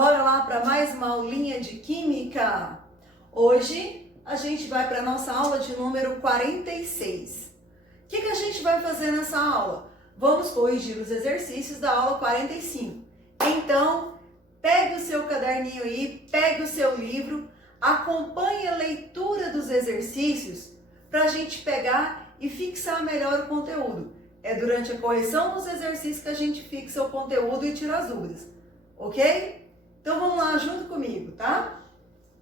Bora lá para mais uma aulinha de Química? Hoje a gente vai para a nossa aula de número 46. O que a gente vai fazer nessa aula? Vamos corrigir os exercícios da aula 45. Então, pegue o seu caderninho aí, pegue o seu livro, acompanhe a leitura dos exercícios para a gente pegar e fixar melhor o conteúdo. É durante a correção dos exercícios que a gente fixa o conteúdo e tira as dúvidas, ok? Então vamos lá junto comigo, tá?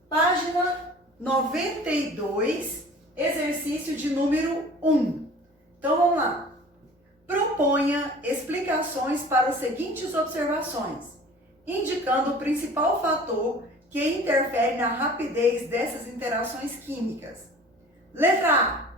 Página 92, exercício de número 1. Então vamos lá. Proponha explicações para as seguintes observações, indicando o principal fator que interfere na rapidez dessas interações químicas. Letra A.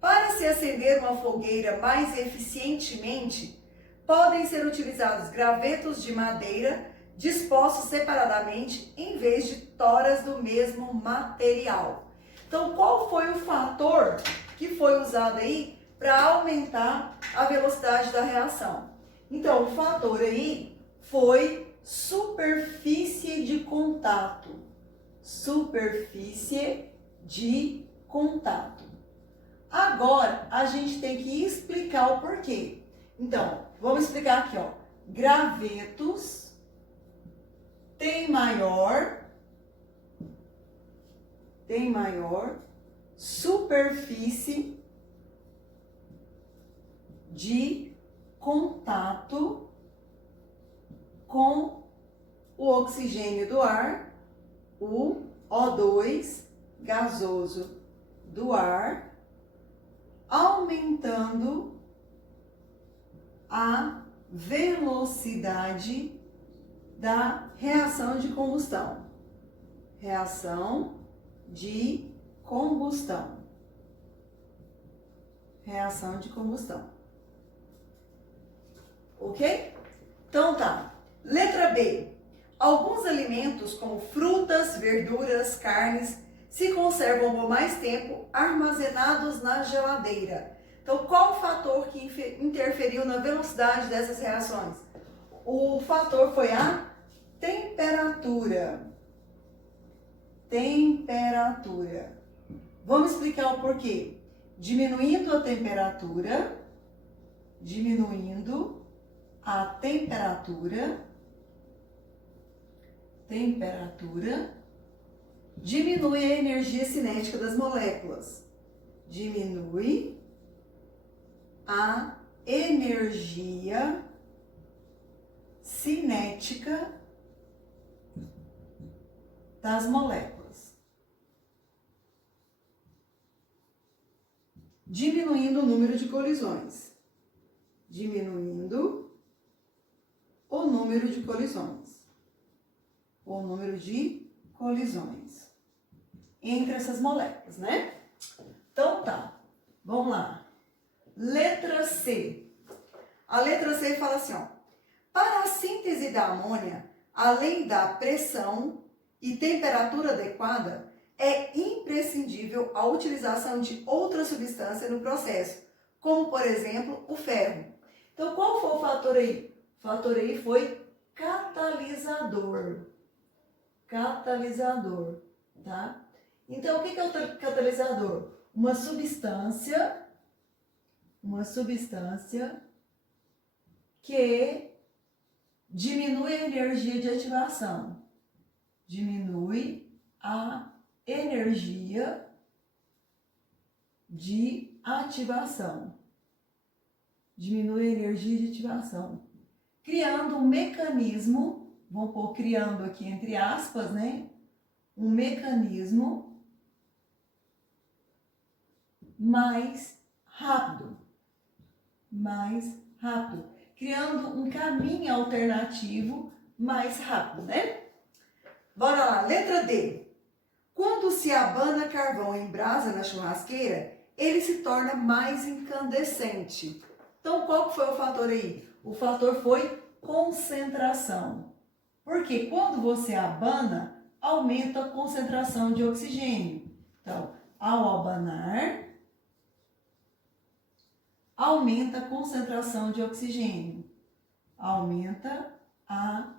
Para se acender uma fogueira mais eficientemente, podem ser utilizados gravetos de madeira dispostos separadamente em vez de toras do mesmo material. Então, qual foi o fator que foi usado aí para aumentar a velocidade da reação? Então, o fator aí foi superfície de contato. Superfície de contato. Agora, a gente tem que explicar o porquê. Então, vamos explicar aqui, ó. Gravetos tem maior superfície de contato com o oxigênio do ar, o O2 gasoso do ar, aumentando a velocidade da reação de combustão. Reação de combustão. Reação de combustão. Ok? Então tá. Letra B. Alguns alimentos como frutas, verduras, carnes se conservam por mais tempo armazenados na geladeira. Então, qual o fator que interferiu na velocidade dessas reações? O fator foi a temperatura. Temperatura. Vamos explicar o porquê. Diminuindo a temperatura, diminui a energia cinética das moléculas. Diminui a energia cinética das moléculas, diminuindo o número de colisões, entre essas moléculas, né? Então tá, vamos lá. Letra C. A letra C fala assim, ó. Para a síntese da amônia, além da pressão e temperatura adequada, é imprescindível a utilização de outra substância no processo, como, por exemplo, o ferro. Então, qual foi o fator aí? O fator aí foi catalisador. Catalisador, tá? Então, o que é o catalisador? Uma substância que diminui a energia de ativação. Diminui a energia de ativação. Criando um mecanismo, vamos pôr criando aqui entre aspas, né? Um mecanismo mais rápido. Criando um caminho alternativo mais rápido, né? Bora lá, letra D. Quando se abana carvão em brasa na churrasqueira, ele se torna mais incandescente. Então, qual foi o fator aí? O fator foi concentração. Porque quando você abana, aumenta a concentração de oxigênio. Então, ao abanar, aumenta a concentração de oxigênio. Aumenta a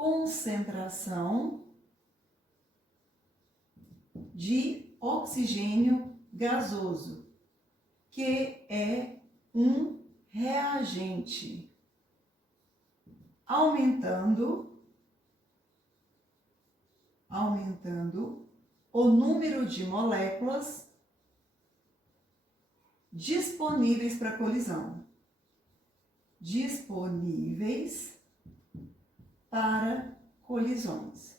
concentração de oxigênio gasoso, que é um reagente, aumentando o número de moléculas disponíveis para colisão. Disponíveis para colisões.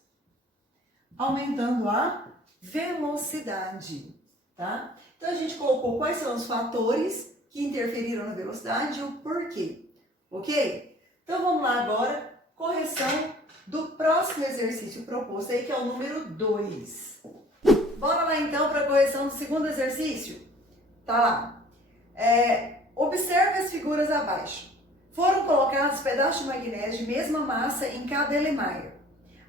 Aumentando a velocidade, tá? Então, a gente colocou quais são os fatores que interferiram na velocidade e o porquê, ok? Então, vamos lá agora, correção do próximo exercício proposto aí, que é o número 2. Bora lá, então, para a correção do segundo exercício? Tá lá. Observe as figuras abaixo. Foram colocados pedaços de magnésio de mesma massa em cada Erlenmeyer.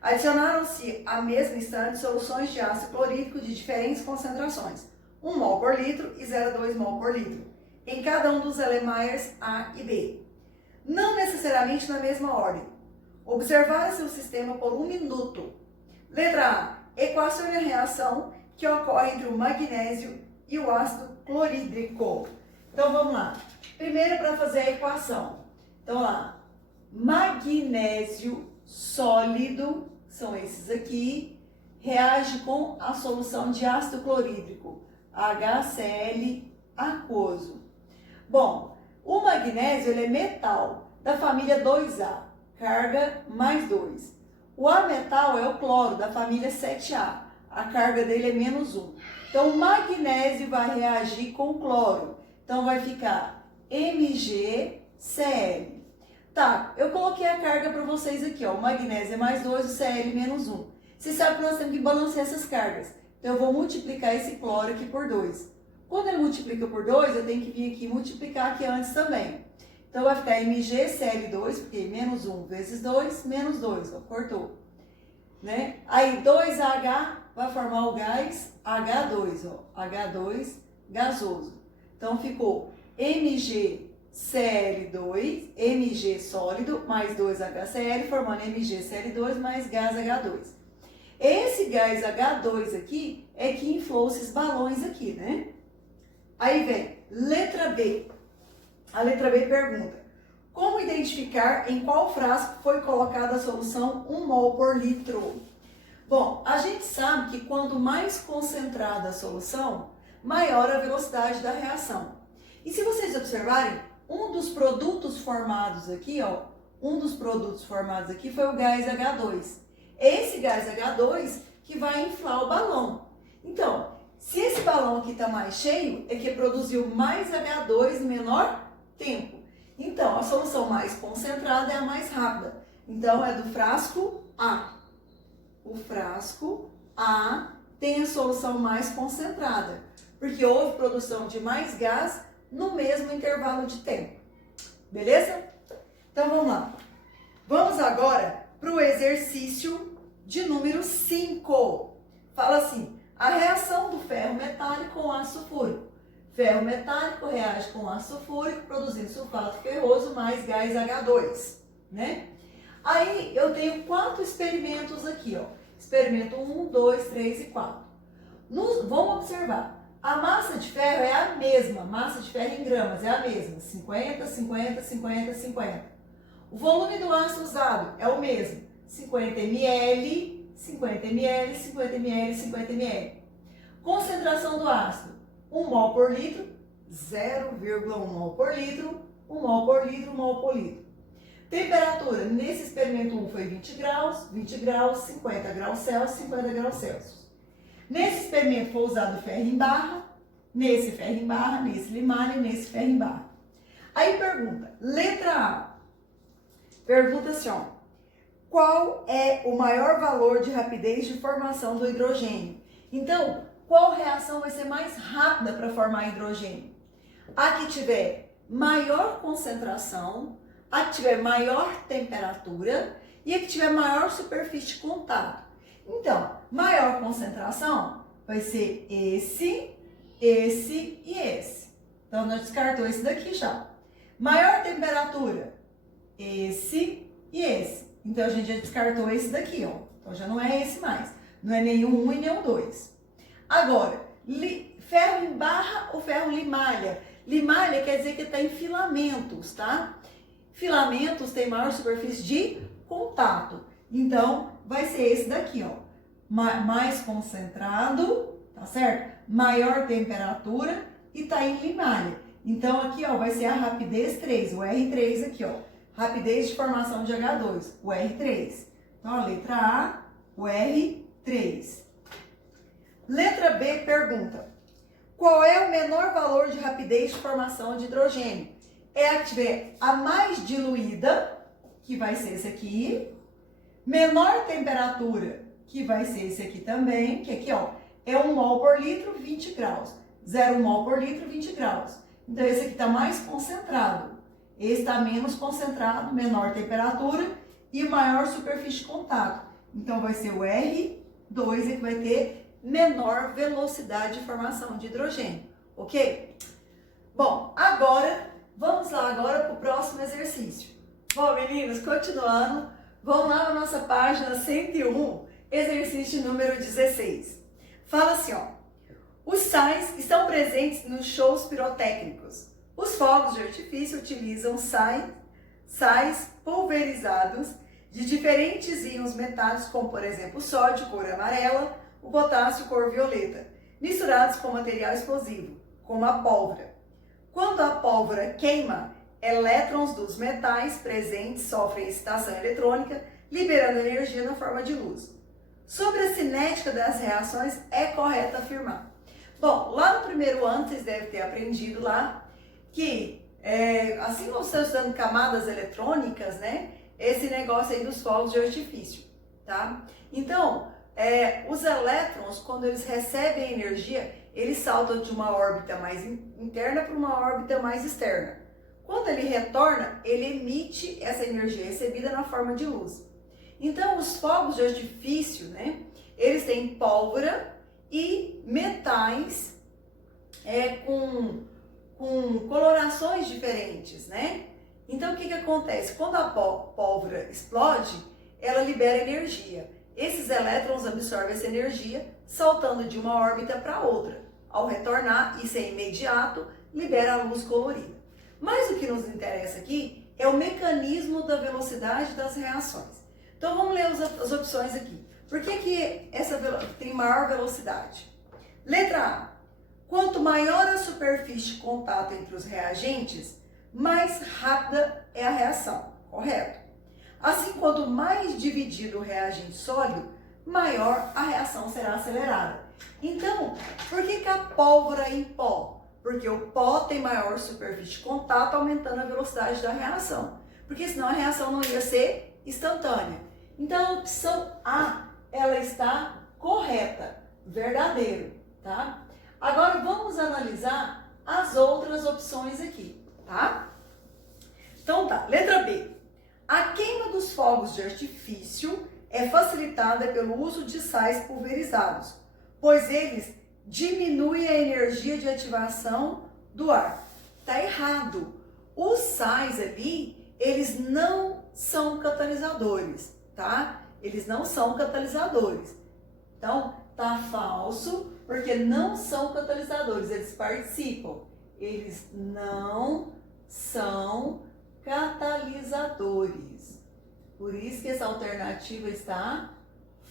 Adicionaram-se a mesmo instante soluções de ácido clorídrico de diferentes concentrações, 1 mol por litro e 0,2 mol por litro, em cada um dos Erlenmeyers A e B. Não necessariamente na mesma ordem. Observar-se o sistema por 1 minuto. Letra A. Equacione a reação que ocorre entre o magnésio e o ácido clorídrico. Então, vamos lá. Primeiro, para fazer a equação. Então, lá. Magnésio sólido, são esses aqui, reage com a solução de ácido clorídrico, HCl aquoso. Bom, o magnésio ele é metal da família 2A, carga mais 2. O ametal é o cloro da família 7A, a carga dele é menos 1. Então, o magnésio vai reagir com o cloro. Então, vai ficar MgCl. Tá, eu coloquei a carga para vocês aqui, ó. O magnésio é mais 2, o Cl menos 1. Você sabe que nós temos que balancear essas cargas. Então, eu vou multiplicar esse cloro aqui por 2. Quando ele multiplica por 2, eu tenho que vir aqui multiplicar aqui antes também. Então, vai ficar MgCl2, porque menos 1 vezes 2, menos 2, ó, cortou. Né? Aí, 2H vai formar o gás H2, ó, H2 gasoso. Então, ficou MgCl2, Mg sólido, mais 2HCl, formando MgCl2 mais gás H2. Esse gás H2 aqui é que inflou esses balões aqui, né? Aí vem, letra B. A letra B pergunta, como identificar em qual frasco foi colocada a solução 1 mol por litro? Bom, a gente sabe que quanto mais concentrada a solução, maior a velocidade da reação. E se vocês observarem, um dos produtos formados aqui, ó, foi o gás H2. Esse gás H2 que vai inflar o balão. Então, se esse balão aqui está mais cheio, é que produziu mais H2 em menor tempo. Então, a solução mais concentrada é a mais rápida. Então, é do frasco A. O frasco A tem a solução mais concentrada, porque houve produção de mais gás no mesmo intervalo de tempo. Beleza? Então, vamos lá. Vamos agora para o exercício de número 5. Fala assim, a reação do ferro metálico com ácido sulfúrico. Ferro metálico reage com ácido sulfúrico, produzindo sulfato ferroso mais gás H2, né? Aí, eu tenho 4 experimentos aqui, ó. Experimento 1, 2, 3 e 4. Vamos observar. A massa de ferro é a mesma, massa de ferro em gramas é a mesma, 50, 50, 50, 50. O volume do ácido usado é o mesmo, 50 ml, 50 ml, 50 ml, 50 ml. Concentração do ácido, 1 mol por litro, 0,1 mol por litro, 1 mol por litro, 1 mol por litro. Temperatura, nesse experimento 1 foi 20 graus, 50 graus Celsius, 50 graus Celsius. Nesse experimento foi usado ferro em barra, nesse ferro em barra, nesse limário, nesse ferro em barra. Aí pergunta, letra A, pergunta assim, ó, qual é o maior valor de rapidez de formação do hidrogênio? Então, qual reação vai ser mais rápida para formar hidrogênio? A que tiver maior concentração, a que tiver maior temperatura e a que tiver maior superfície de contato. Então, maior concentração vai ser esse e esse. Então, nós descartamos esse daqui já. Maior temperatura, esse e esse. Então, a gente já descartou esse daqui, ó. Então, já não é esse mais. Não é nenhum 1 e nem o 2. Agora, ferro em barra ou ferro limalha? Limalha quer dizer que está em filamentos, tá? Filamentos têm maior superfície de contato. Então, vai ser esse daqui, ó. Mais concentrado, tá certo? Maior temperatura e tá em limalha. Então, aqui, ó, vai ser a rapidez 3, o R3 aqui, ó. Rapidez de formação de H2, o R3. Então, a letra A, o R3. Letra B pergunta: qual é o menor valor de rapidez de formação de hidrogênio? É a que tiver a mais diluída, que vai ser esse aqui. Menor temperatura, que vai ser esse aqui também, que aqui, ó, é 1 mol por litro, 20 graus. 0 mol por litro, 20 graus. Então, esse aqui está mais concentrado. Esse está menos concentrado, menor temperatura e maior superfície de contato. Então, vai ser o R2, que vai ter menor velocidade de formação de hidrogênio. Ok? Bom, agora, vamos lá agora para o próximo exercício. Bom, meninos, continuando, vamos lá na nossa página 101, exercício número 16. Fala assim, ó: os sais estão presentes nos shows pirotécnicos. Os fogos de artifício utilizam sais pulverizados de diferentes íons metálicos, como por exemplo o sódio, cor amarela, o potássio, cor violeta, misturados com material explosivo, como a pólvora. Quando a pólvora queima, elétrons dos metais presentes sofrem excitação eletrônica, liberando energia na forma de luz. Sobre a cinética das reações, é correto afirmar. Bom, lá no primeiro ano, vocês devem ter aprendido lá que, assim como você está estudando camadas eletrônicas, né? Esse negócio aí dos fogos de artifício, tá? Então, os elétrons, quando eles recebem energia, eles saltam de uma órbita mais interna para uma órbita mais externa. Quando ele retorna, ele emite essa energia recebida na forma de luz. Então, os fogos de artifício, né? Eles têm pólvora e metais com colorações diferentes, né? Então, o que acontece? Quando a pólvora explode, ela libera energia. Esses elétrons absorvem essa energia, saltando de uma órbita para outra. Ao retornar, isso é imediato, libera a luz colorida. Mas o que nos interessa aqui é o mecanismo da velocidade das reações. Então, vamos ler as opções aqui. Por que essa tem maior velocidade? Letra A: quanto maior a superfície de contato entre os reagentes, mais rápida é a reação. Correto? Assim, quanto mais dividido o reagente sólido, maior a reação será acelerada. Então, por que a pólvora em pó? Porque o pó tem maior superfície de contato, aumentando a velocidade da reação. Porque senão a reação não ia ser instantânea. Então, a opção A, ela está correta, verdadeiro, tá? Agora, vamos analisar as outras opções aqui, tá? Então tá, letra B. A queima dos fogos de artifício é facilitada pelo uso de sais pulverizados, pois eles diminuem a energia de ativação do ar. Tá errado. Os sais ali, eles não são catalisadores, tá? Eles não são catalisadores. Então, tá falso, porque não são catalisadores, eles participam. Eles não são catalisadores. Por isso que essa alternativa está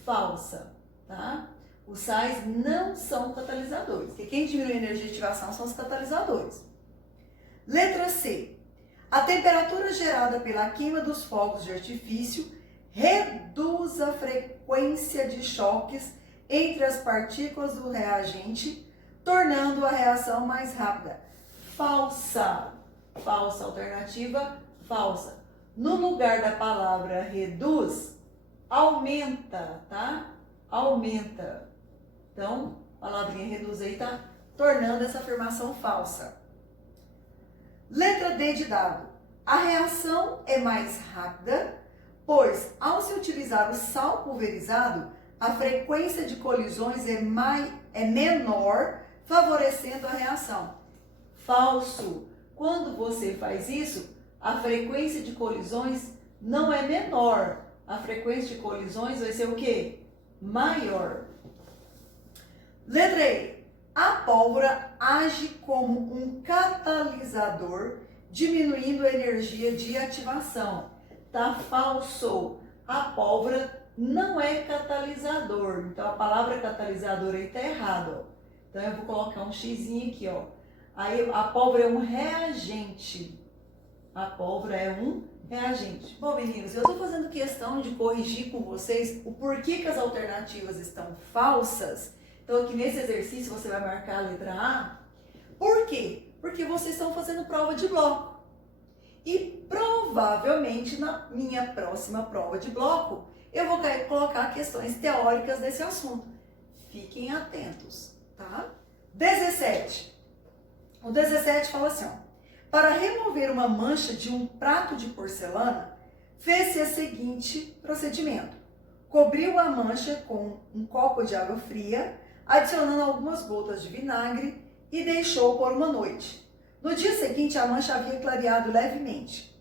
falsa, tá? Os sais não são catalisadores, porque quem diminui a energia de ativação são os catalisadores. Letra C. A temperatura gerada pela queima dos fogos de artifício reduz a frequência de choques entre as partículas do reagente, tornando a reação mais rápida. Falsa. Falsa. Alternativa falsa. No lugar da palavra reduz, aumenta, tá? Aumenta. Então, a palavrinha reduz aí tá tornando essa afirmação falsa. Letra D de dado. A reação é mais rápida, pois ao se utilizar o sal pulverizado, a frequência de colisões é menor, favorecendo a reação. Falso. Quando você faz isso, a frequência de colisões não é menor, a frequência de colisões vai ser o quê? Maior. Letra E. A pólvora age como um catalisador, diminuindo a energia de ativação. Tá falso. A pólvora não é catalisador. Então, a palavra catalisador aí tá errada, ó. Então, eu vou colocar um xizinho aqui, ó. Aí, a pólvora é um reagente. A pólvora é um reagente. Bom, meninos, eu tô fazendo questão de corrigir com vocês o porquê que as alternativas estão falsas. Então, aqui nesse exercício, você vai marcar a letra A. Por quê? Porque vocês estão fazendo prova de bloco. E provavelmente na minha próxima prova de bloco, eu vou colocar questões teóricas desse assunto. Fiquem atentos, tá? 17. O 17 fala assim, ó. Para remover uma mancha de um prato de porcelana, fez-se o seguinte procedimento. Cobriu a mancha com um copo de água fria, adicionando algumas gotas de vinagre e deixou por uma noite. No dia seguinte, a mancha havia clareado levemente.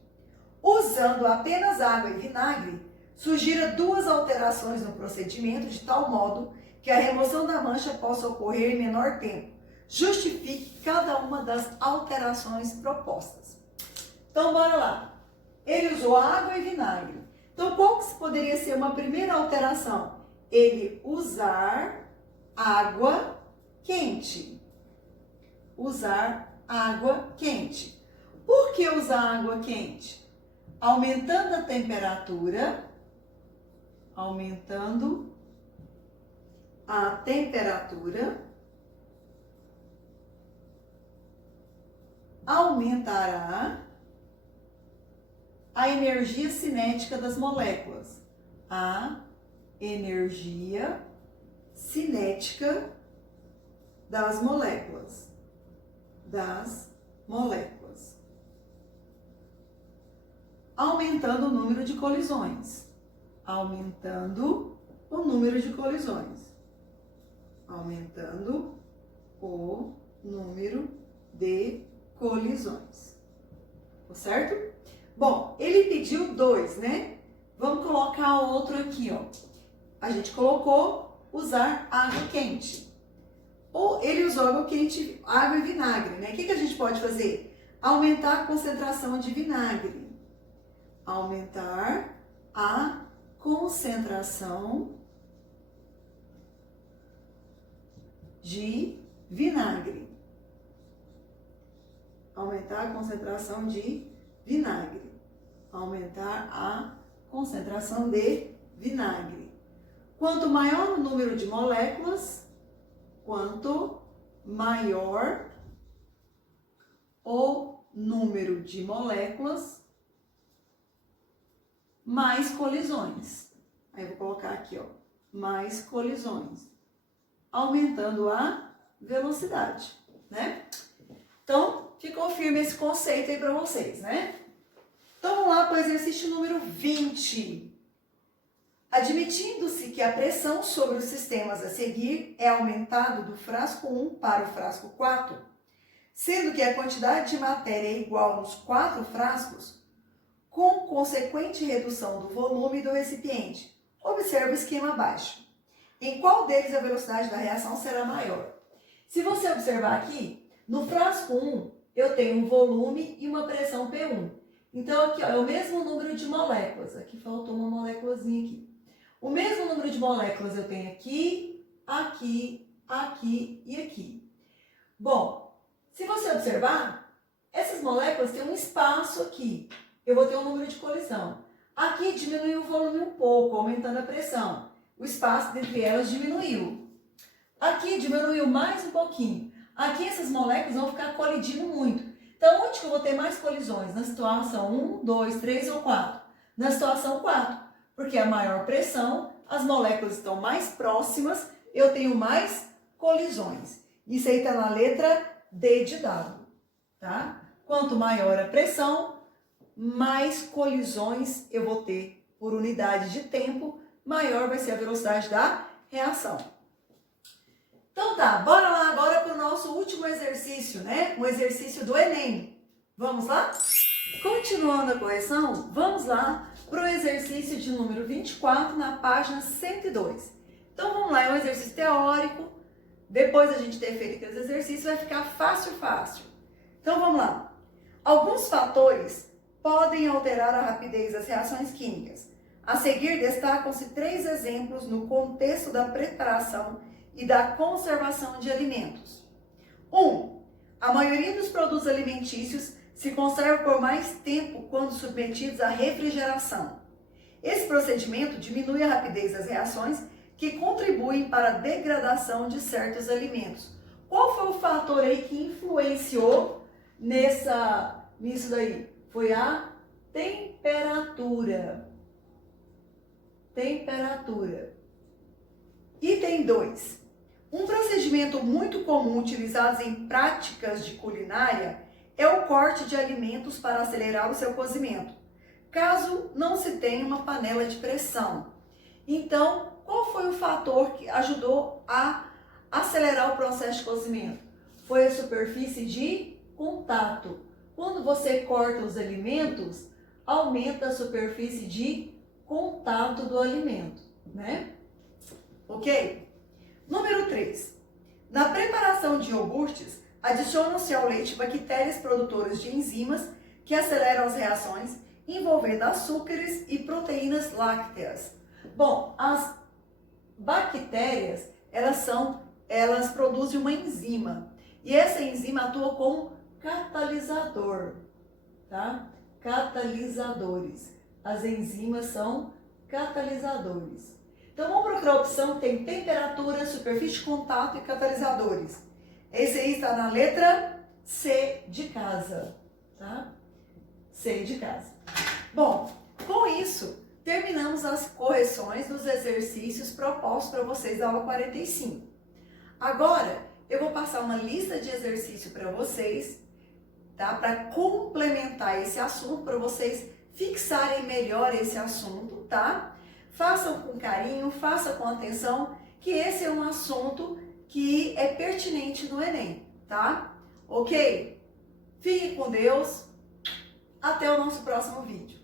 Usando apenas água e vinagre, sugira duas alterações no procedimento de tal modo que a remoção da mancha possa ocorrer em menor tempo. Justifique cada uma das alterações propostas. Então, bora lá. Ele usou água e vinagre. Então, qual que poderia ser uma primeira alteração? Ele usar água quente. Usar água quente. Por que usar água quente? Aumentando a temperatura, aumentará a energia cinética das moléculas. A energia cinética das moléculas. Aumentando o número de colisões. Aumentando o número de colisões. Tá certo? Bom, ele pediu 2, né? Vamos colocar outro aqui, ó. A gente colocou usar água quente. Ou ele usou água quente, água e vinagre, né? O que a gente pode fazer? Aumentar a concentração de vinagre. Aumentar a concentração de vinagre. Aumentar a concentração de vinagre. Aumentar a concentração de vinagre. Quanto maior o número de moléculas, quanto maior o número de moléculas, mais colisões. Aí eu vou colocar aqui, ó, mais colisões, aumentando a velocidade, né? Então, ficou firme esse conceito aí para vocês, né? Então, vamos lá para o exercício número 20. Admitindo-se que a pressão sobre os sistemas a seguir é aumentado do frasco 1 para o frasco 4, sendo que a quantidade de matéria é igual nos 4 frascos, com consequente redução do volume do recipiente. Observe o esquema abaixo. Em qual deles a velocidade da reação será maior? Se você observar aqui, no frasco 1, eu tenho um volume e uma pressão P1. Então, aqui ó, é o mesmo número de moléculas. Aqui faltou uma moléculazinha aqui. O mesmo número de moléculas eu tenho aqui, aqui, aqui e aqui. Bom, se você observar, essas moléculas têm um espaço aqui. Eu vou ter um número de colisão. Aqui diminuiu o volume um pouco, aumentando a pressão. O espaço entre elas diminuiu. Aqui diminuiu mais um pouquinho. Aqui essas moléculas vão ficar colidindo muito. Então, onde que eu vou ter mais colisões? Na situação 1, 2, 3 ou 4? Na situação 4. Porque a maior pressão, as moléculas estão mais próximas, eu tenho mais colisões. Isso aí está na letra D de dado, tá? Quanto maior a pressão, mais colisões eu vou ter por unidade de tempo, maior vai ser a velocidade da reação. Então tá, bora lá agora para o nosso último exercício, né? Um exercício do Enem. Vamos lá? Continuando a correção, vamos lá para o exercício de número 24 na página 102. Então vamos lá, é um exercício teórico. Depois a gente ter feito aqueles exercícios, vai ficar fácil. Então vamos lá. Alguns fatores podem alterar a rapidez das reações químicas. A seguir, destacam-se 3 exemplos no contexto da preparação e da conservação de alimentos. 1. A maioria dos produtos alimentícios se conserva por mais tempo quando submetidos à refrigeração. Esse procedimento diminui a rapidez das reações que contribuem para a degradação de certos alimentos. Qual foi o fator aí que influenciou nisso daí? Foi a temperatura. Item 2. Um procedimento muito comum utilizado em práticas de culinária é o corte de alimentos para acelerar o seu cozimento, caso não se tenha uma panela de pressão. Então, qual foi o fator que ajudou a acelerar o processo de cozimento? Foi a superfície de contato. Quando você corta os alimentos, aumenta a superfície de contato do alimento, né? Ok? Número 3. Na preparação de iogurtes, adicionam-se ao leite bactérias produtoras de enzimas que aceleram as reações envolvendo açúcares e proteínas lácteas. Bom, as bactérias, elas produzem uma enzima. E essa enzima atua como catalisador, tá? Catalisadores. As enzimas são catalisadores. Então, vamos procurar a opção que tem temperatura, superfície de contato e catalisadores. Esse aí está na letra C de casa, tá? C de casa. Bom, com isso, terminamos as correções dos exercícios propostos para vocês da aula 45. Agora, eu vou passar uma lista de exercícios para vocês, tá? Para complementar esse assunto, para vocês fixarem melhor esse assunto, tá? Façam com carinho, façam com atenção, que esse é um assunto que é pertinente no Enem, tá? Ok? Fiquem com Deus. Até o nosso próximo vídeo.